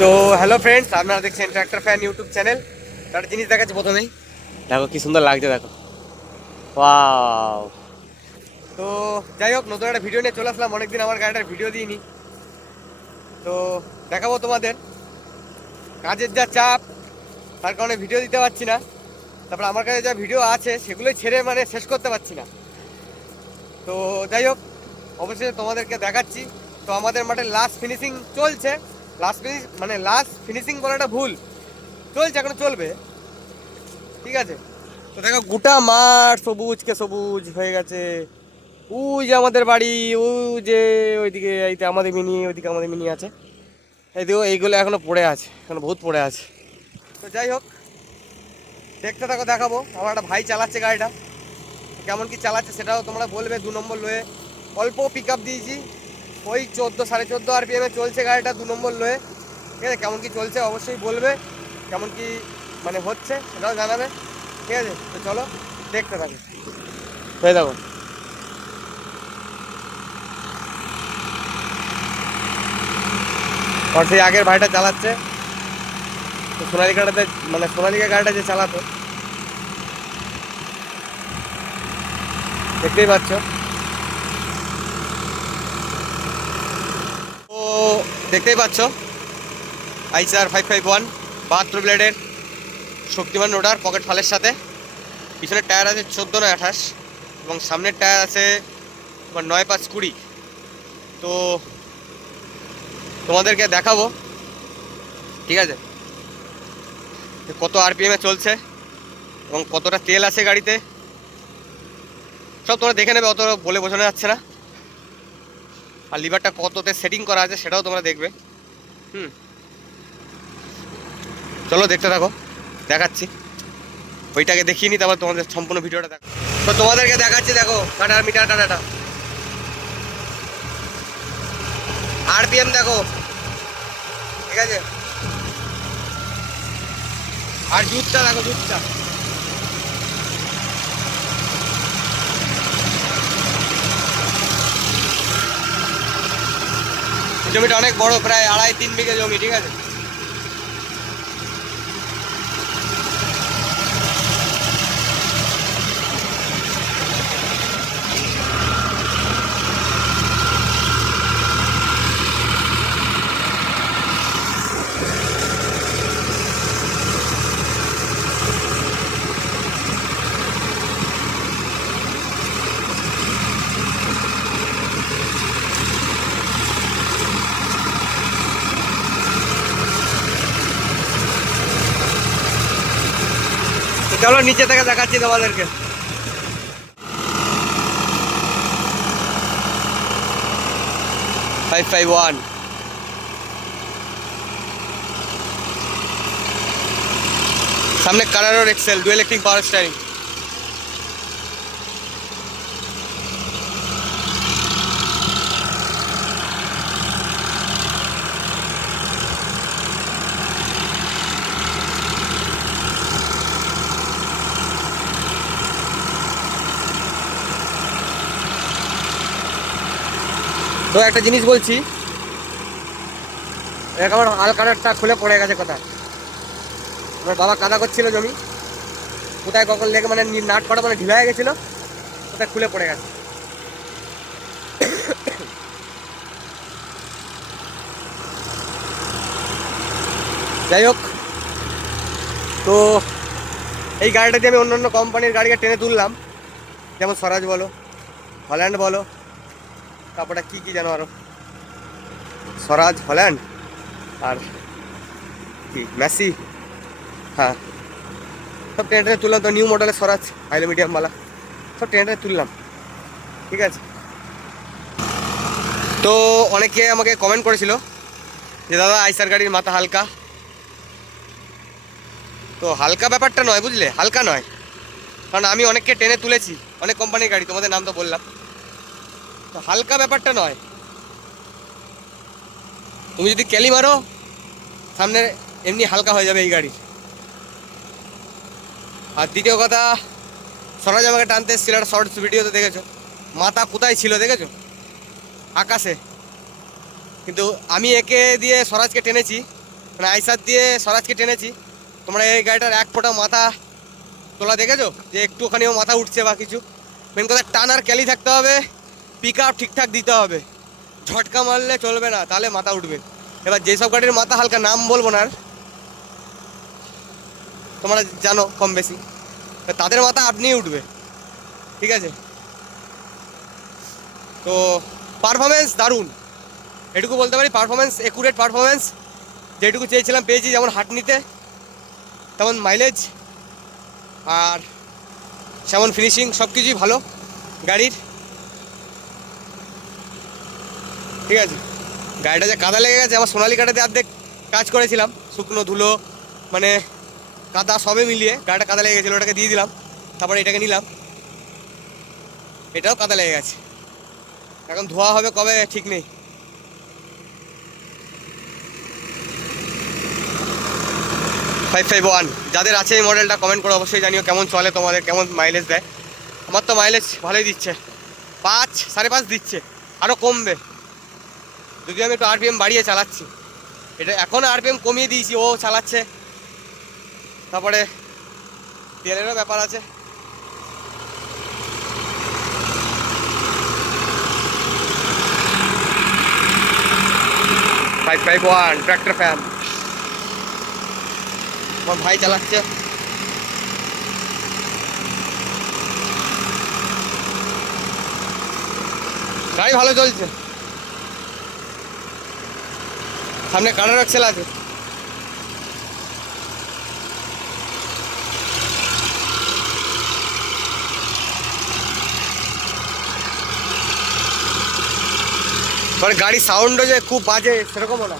তো hello friends, আপনারা দেখছেন ট্র্যাক্টর ফ্যান ইউটিউব চ্যানেল। একটা জিনিস দেখাচ্ছি প্রথমেই, দেখো কি সুন্দর লাগছে, দেখো ওয়াও। তো যাই হোক, নতুন একটা ভিডিও নিয়ে চলে আসলাম। অনেকদিন আমার গাড়িটার ভিডিও দিইনি, তো দেখাবো তোমাদের। কাজের যা চাপ, তার কারণে ভিডিও দিতে পারছি না। তারপর আমার কাছে যা ভিডিও আছে সেগুলোই ছেড়ে শেষ করতে পারছি না। তো যাই হোক, অবশ্যই তোমাদেরকে দেখাচ্ছি। তো আমাদের মাঠে লাস্ট ফিনিশিং চলছে। লাস্ট ফিনিশিং বলাটা ভুল, চলছে, এখনো চলবে, ঠিক আছে। তো দেখো, গোটা মাঠ সবুজকে সবুজ হয়ে গেছে। ওই যে আমাদের বাড়ি, ওই যে ওইদিকে এইতে আমাদের মিনি, ওইদিকে আমাদের মিনি আছে। এইদিকেও এইগুলো এখনো পড়ে আছে, এখনো বহুত পড়ে আছে। তো যাই হোক, দেখতে থাকো, দেখাবো। আমার একটা ভাই চালাচ্ছে গাড়িটা, কেমন কি চালাচ্ছে সেটাও তোমরা বলবে। 2 নম্বর লোয়ে অল্প পিক আপ দিয়েছি, ওই 14-14.5 RPM চলছে গাড়িটা 2 নম্বর লোয়ে, ঠিক আছে। কেমন কি চলছে অবশ্যই বলবে, কেমন কি হচ্ছে সেটাও জানাবে, ঠিক আছে। তো চলো দেখতে থাকো, হয়ে যাবো। আর সেই আগের ভাইটা চালাচ্ছে, তো সোনালিকাটাতে সোনালিকা গাড়িটা যে চালাতো, দেখতেই পাচ্ছ। তো দেখতেই পাচ্ছ আইসার 551 72 ব্লেডের শক্তিমান রোটার, পকেট ফালের সাথে। পিছনের টায়ার আছে 14-28, এবং সামনের টায়ার আছে তোমার 9-5-20। তো তোমাদেরকে দেখাবো, ঠিক আছে, কত RPM চলছে এবং কতটা তেল আছে গাড়িতে, সব তোমরা দেখে নেবে। অত বলে বোঝানো যাচ্ছে না। আর লিভারটা কততে সেটিং করা আছে সেটাও তোমরা দেখবে। চলো দেখতে থাকো, দেখাচ্ছি। ওইটাকে দেখিয়ে নি, তারপর তোমাদের সম্পূর্ণ ভিডিওটা দেখো। তো তোমাদেরকে দেখাচ্ছি, দেখো কাটার মিটার কাটাটা, RPM দেখো, ঠিক আছে। আর দুধটা দেখো, দুধটা জমিটা অনেক বড়, প্রায় 2.5-3 বিঘে জমি, ঠিক আছে। তো চলো নিচে থেকে দেখাচ্ছি তোমাদেরকে। 551 সামনে কারারোর axle dual acting power steering. তো একটা জিনিস বলছি, দেখ আমার আল কাটারটা খুলে পড়ে গেছে কোথায়। আমার বাবা কাদা করছিল জমি, কোথায় কখন লেগে নাট কটা ঢিলা হয়ে গেছিলো, কোথায় খুলে পড়ে গেছে। যাই হোক, তো এই গাড়িটা দিয়ে আমি অন্য অন্য কোম্পানির গাড়িকে টেনে তুললাম, যেমন স্বরাজ বলো, হল্যান্ড বলো, তারপরে কি জানো আরো, স্বরাজ, হল্যান্ড, আর কি ম্যাসি, হ্যাঁ, সব টেনে টেনে তুললাম। তো নিউ মডেলের স্বরাজ হাইলো মিডিয়ামওয়ালা সব টেনে টেনে তুললাম, ঠিক আছে। তো অনেকে আমাকে কমেন্ট করেছিল যে দাদা আইসার গাড়ির মাথা হালকা। তো হালকা ব্যাপারটা নয়, বুঝলে, হালকা নয়, কারণ আমি অনেককে টেনে তুলেছি, অনেক কোম্পানির গাড়ি, তোমাদের নাম তো বললাম। তো হালকা ব্যাপারটা নয়, তুমি যদি ক্যালি মারো সামনে এমনি হালকা হয়ে যাবে এই গাড়ির। আর দ্বিতীয় কথা, স্বরাজ আমাকে টানতে এসেছিল, একটা শর্টস ভিডিওতে দেখেছো, মাথা কোথায় ছিল দেখেছো, আকাশে। কিন্তু আমি একে দিয়ে স্বরাজকে টেনেছি, মানে আইসার দিয়ে স্বরাজকে টেনেছি। তোমরা এই গাড়িটার এক ফোঁটা মাথা তোলা দেখেছো যে একটুখানিও মাথা উঠছে বা কিছু? মেন কথা টান আর ক্যালি থাকতে হবে, পিক আপ ঠিকঠাক দিতে হবে, ঝটকা মারলে চলবে না, তাহলে মাথা উঠবে। এবার যেসব গাড়ির মাথা হালকা, নাম বলবো না আর, তোমরা জানো কম বেশি, তাদের মাথা আপনিই উঠবে, ঠিক আছে? তো পারফরমেন্স দারুণ, এটুকু বলতে পারি। পারফরমেন্স একুরেট পারফরমেন্স, যেটুকু চেয়েছিলাম পেয়েছি। যেমন হাঁটনিতে তেমন মাইলেজ আর সেমন ফিনিশিং, সব কিছুই ভালো গাড়ির, ঠিক আছে? গাড়িটা যে কাদা লেগে গেছে, আমার সোনালিকাটাতে অর্ধেক কাজ করেছিলাম, শুকনো ধুলো মানে কাদা সবে মিলিয়ে গাড়িটা কাদা লেগে গেছিলো, ওটাকে দিয়ে দিলাম। তারপরে এটাকে নিলাম, এটাও কাদা লেগে গেছে। এখন ধোয়া হবে কবে ঠিক নেই। ফাইভ ফাইভ ওয়ান যাদের আছে এই মডেলটা কমেন্ট করে অবশ্যই জানিও কেমন চলে, তোমাদের কেমন মাইলেজ দেয়। আমার তো মাইলেজ ভালোই দিচ্ছে, 5 5.5 দিচ্ছে, আরও কমবে যদিও আমি একটু আরপিএম বাড়িয়ে চালাচ্ছি। এটা এখন আরপিএম কমিয়ে দিয়েছি, ও চালাচ্ছে। তারপরে তেলেরও ব্যাপার আছে। Five five one tractor fan আমার ভাই চালাচ্ছে। গাড়ি ভালো চলছে, সামনে কাটার এক্সেল আছে। মানে গাড়ি সাউন্ডও যে খুব বাজে সেরকমও না।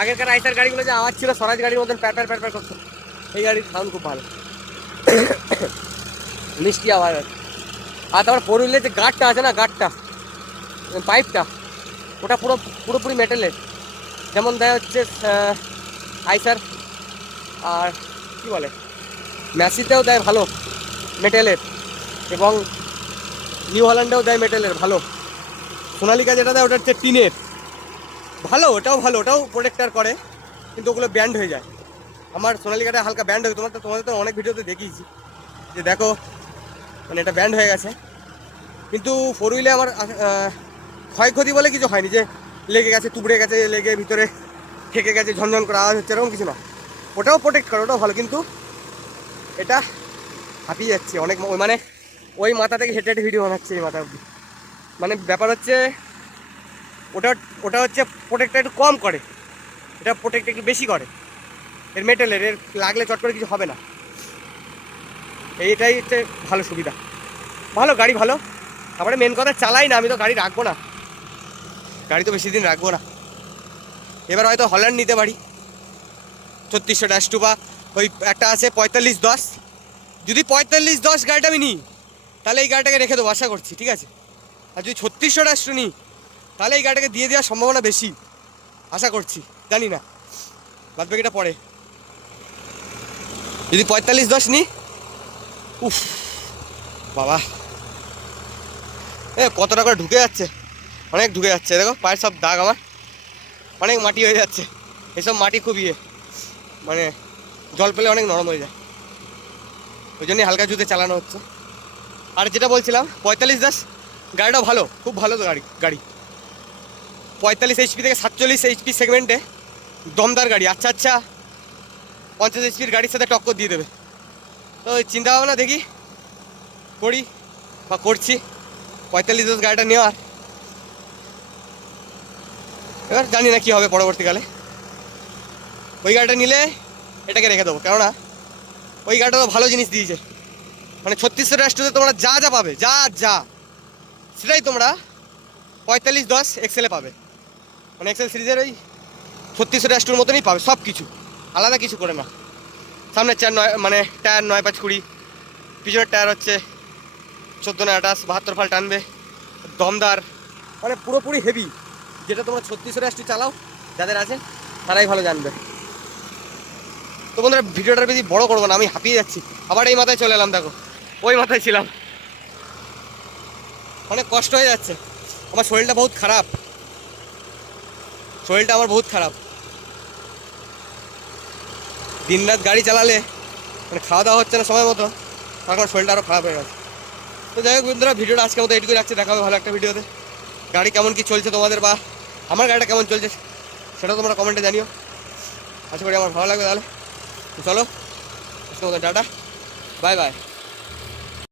আগেরকার আইসার গাড়িগুলো যে আওয়াজ ছিল স্বরাজ গাড়ির মতন প্যার প্যার প্যার প্যার করতো, এই গাড়ির সাউন্ড খুব ভালো, মিষ্টি আওয়াজ আছে। আর তারপর ফোর হুইলের যে গার্ডটা আছে না, গার্ডটা পাইপটা, ওটা পুরোপুরি মেটেলের, যেমন দেয় হচ্ছে আইসার আর কি বলে ম্যাসিতেও দেয় ভালো মেটেলের, এবং নিউ হল্যান্ডেও দেয় মেটেলের ভালো। সোনালিকা যেটা দেয় ওটা হচ্ছে টিনের, ভালো, ওটাও ভালো, ওটাও প্রোটেক্টার করে, কিন্তু ওগুলো ব্যান্ড হয়ে যায়। আমার সোনালিকাটা হালকা ব্যান্ড হয়ে, তোমাদের তো অনেক ভিডিওতে দেখিয়েছি যে দেখো মানে এটা ব্যান্ড হয়ে গেছে। কিন্তু ফোর হুইলে আমার ক্ষয়ক্ষতি বলে কিছু হয়নি, যে লেগে গেছে, তুবড়ে গেছে, লেগে ভিতরে থেকে গেছে, ঝনঝন করে আওয়াজ হচ্ছে, এরকম কিছু না। ওটাও প্রোটেক্ট করে, ওটাও ভালো, কিন্তু এটা হাঁপিয়ে যাচ্ছে অনেক, মানে ওই মাথা থেকে হেঁটে হেঁটে ভিডিও বানাচ্ছে এই মাথা অব্দি। মানে ব্যাপার হচ্ছে ওটা ওটা হচ্ছে প্রোটেক্টটা একটু কম করে, এটা প্রোটেক্ট একটু বেশি করে। এর মেটেলের, এর লাগলে চট করে কিছু হবে না, এইটাই হচ্ছে ভালো সুবিধা। ভালো গাড়ি ভালো। তারপরে মেন কথা চালাই না, আমি তো গাড়ি রাখবো না, গাড়ি তো বেশি দিন রাখবো না। এবার হয়তো হল্যান্ড নিতে পারি 3600-2, বা ওই একটা আছে 4510। যদি 4510 গাড়িটা আমি নিই তাহলে এই গাড়িটাকে রেখে দেবো আশা করছি, ঠিক আছে? আর যদি 3600 নিই তাহলে এই গাড়িটাকে দিয়ে দেওয়ার সম্ভাবনা বেশি আশা করছি, জানি না, বাদ বাকিটা পরে। যদি 4510 নিই, উফ বাবা, কতটা করে ঢুকে যাচ্ছে, অনেক ঢুকে যাচ্ছে। দেখো পায়ের সব দাগ, আমার অনেক মাটি হয়ে যাচ্ছে। এসব মাটি খুব মানে জল পেলে অনেক নরম হয়ে যায়, ওই জন্যই হালকা জুতে চালানো হচ্ছে। আর যেটা বলছিলাম 4510 গাড়িটাও ভালো, খুব ভালো তো গাড়ি 45 HP থেকে 47 HP সেগমেন্টে দমদার গাড়ি, আচ্ছা 50 HPর গাড়ির সাথে টক্কর দিয়ে দেবে। তো চিন্তা ভাবনা দেখি করি বা করছি 4510 গাড়িটা নেওয়ার। এবার জানি না কী হবে পরবর্তীকালে। ওই গাড়িটা নিলে এটাকে রেখে দেবো, কেননা ওই গাড়িটা তো ভালো জিনিস দিয়েছে। মানে 3600 তোমরা যা যা পাবে, যা সেটাই তোমরা 4510 এক্সেলে পাবে। মানে এক্সেল সিরিজের ওই 3600 মতনই পাবে, সব কিছু আলাদা কিছু করে না। সামনের মানে টায়ার 9-5-20, পিছনের টায়ার হচ্ছে 14-28, 72 ফাল টানবে, দমদার, মানে পুরোপুরি হেভি। যেটা তোমরা 3600 চালাও যাদের আছে তারাই ভালো জানবে। তো বন্ধুরা ভিডিওটা বেশি বড় করবো না, আমি হাঁপিয়ে যাচ্ছি। আবার এই মাথায় চলে এলাম, দেখো ওই মাথায় ছিলাম, অনেক কষ্ট হয়ে যাচ্ছে। আমার শরীরটা বহুত খারাপ, শরীরটা আমার বহুত খারাপ। দিন রাত গাড়ি চালালে মানে খাওয়া দাওয়া হচ্ছে না সময় মতো, তখন শরীরটা আরও খারাপ হয়ে গেছে। তো যাই হোক বন্ধুরা, ভিডিওটা আজকের মতো এডিট করে রাখছি, দেখা হবে ভালো একটা ভিডিওতে। গাড়ি কেমন কি চলছে তোমাদের, বা আমার গাড়িটা কেমন চলছে সেটাও তোমরা কমেন্টে জানিও। আশা করি আমার ভালো লাগবে। তাহলে চলো আজকের মতো টাটা, বাই বাই।